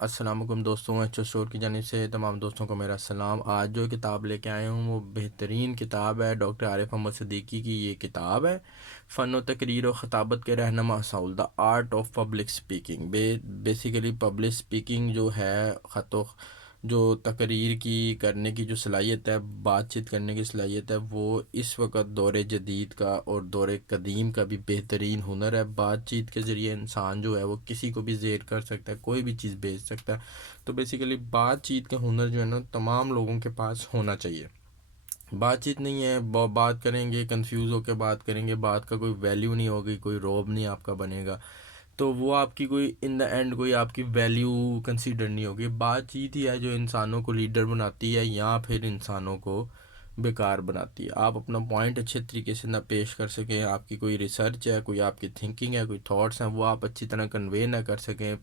السلام علیکم دوستوں، ایچ اسٹور کی جانب سے تمام دوستوں کو میرا سلام۔ آج جو کتاب لے کے آئے ہوں وہ بہترین کتاب ہے، ڈاکٹر عارف محمد صدیقی کی یہ کتاب ہے، فن و تقریر و خطابت کے رہنما اصول، دا art of public speaking. Basically public speaking جو ہے، جو تقریر کی کرنے کی جو صلاحیت ہے، بات چیت کرنے کی صلاحیت ہے، وہ اس وقت دور جدید کا اور دور قدیم کا بھی بہترین ہنر ہے۔ بات چیت کے ذریعے انسان جو ہے وہ کسی کو بھی زیر کر سکتا ہے، کوئی بھی چیز بھیج سکتا ہے۔ تو بیسیکلی بات چیت کا ہنر جو ہے نا تمام لوگوں کے پاس ہونا چاہیے۔ بات چیت نہیں ہے، بات کریں گے کنفیوز ہو کے بات کریں گے، بات کا کوئی ویلیو نہیں ہوگی، کوئی روب نہیں آپ کا بنے گا، تو وہ آپ کی کوئی ان دا اینڈ کوئی آپ کی ویلیو کنسیڈر نہیں ہوگی۔ بات چیت ہی ہے جو انسانوں کو لیڈر بناتی ہے یا پھر انسانوں کو بیکار بناتی ہے۔ آپ اپنا پوائنٹ اچھے طریقے سے نہ پیش کر سکیں، آپ کی کوئی ریسرچ ہے، کوئی آپ کی تھنکنگ ہے، کوئی تھاٹس ہیں، وہ آپ اچھی طرح کنوے نہ کر سکیں،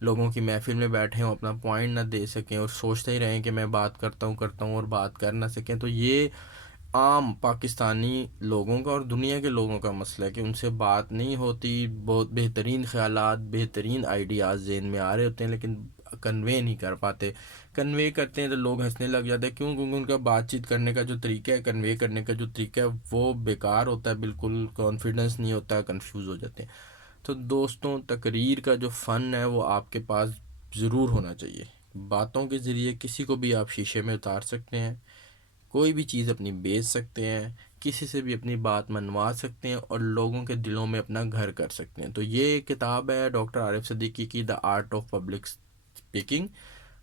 لوگوں کی محفل میں بیٹھے ہوں اپنا پوائنٹ نہ دے سکیں اور سوچتے ہی رہیں کہ میں بات کرتا ہوں اور بات کر نہ سکیں، تو یہ عام پاکستانی لوگوں کا اور دنیا کے لوگوں کا مسئلہ ہے کہ ان سے بات نہیں ہوتی۔ بہت بہترین خیالات، بہترین آئیڈیاز ذہن میں آ رہے ہوتے ہیں لیکن کنوے نہیں کر پاتے۔ کنوے کرتے ہیں تو لوگ ہنسنے لگ جاتے ہیں، کیونکہ ان کا بات چیت کرنے کا جو طریقہ ہے، کنوے کرنے کا جو طریقہ ہے وہ بیکار ہوتا ہے، بالکل کانفیڈنس نہیں ہوتا، کنفیوز ہو جاتے ہیں۔ تو دوستوں، تقریر کا جو فن ہے وہ آپ کے پاس ضرور ہونا چاہیے۔ باتوں کے ذریعے کسی کو بھی آپ شیشے میں اتار سکتے ہیں، کوئی بھی چیز اپنی بیچ سکتے ہیں، کسی سے بھی اپنی بات منوا سکتے ہیں اور لوگوں کے دلوں میں اپنا گھر کر سکتے ہیں۔ تو یہ کتاب ہے ڈاکٹر عارف صدیقی کی، the art of public speaking,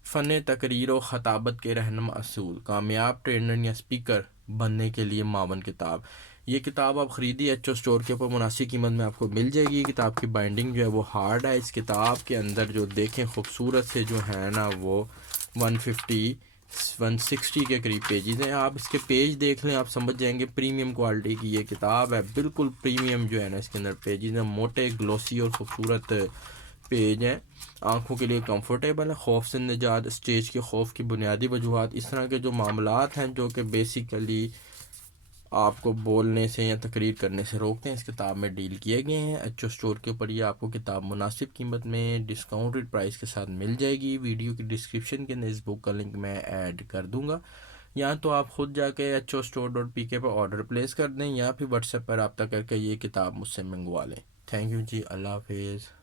فن تقریر و خطابت کے رہنما اصول، کامیاب ٹرینر یا اسپیکر بننے کے لیے معاون کتاب۔ یہ کتاب آپ خریدی ایچ او اسٹور کے اوپر، مناسب قیمت میں آپ کو مل جائے گی۔ یہ کتاب کی بائنڈنگ جو ہے وہ ہارڈ ہے۔ اس کتاب کے اندر جو دیکھیں خوبصورت سے جو ہے نا وہ 160 کے قریب پیجز ہیں۔ آپ اس کے پیج دیکھ لیں، آپ سمجھ جائیں گے پریمیم کوالٹی کی یہ کتاب ہے، بالکل پریمیم جو ہے نا اس کے اندر پیجز ہیں، موٹے گلوسی اور خوبصورت پیج ہیں، آنکھوں کے لیے کمفرٹیبل ہے، خوف سے نجات، اسٹیج کے خوف کی بنیادی وجوہات، اس طرح کے جو معاملات ہیں جو کہ بیسیکلی آپ کو بولنے سے یا تقریر کرنے سے روکتے ہیں، اس کتاب میں ڈیل کیے گئے ہیں۔ ایچ او اسٹور کے اوپر یہ آپ کو کتاب مناسب قیمت میں ڈسکاؤنٹڈ پرائس کے ساتھ مل جائے گی۔ ویڈیو کی ڈسکرپشن کے اندر اس بک کا لنک میں ایڈ کر دوں گا، یا تو آپ خود جا کے HOStore.pk پر آرڈر پلیس کر دیں یا پھر واٹس ایپ پر رابطہ کر کے یہ کتاب مجھ سے منگوا لیں۔ تھینک یو جی، اللہ حافظ۔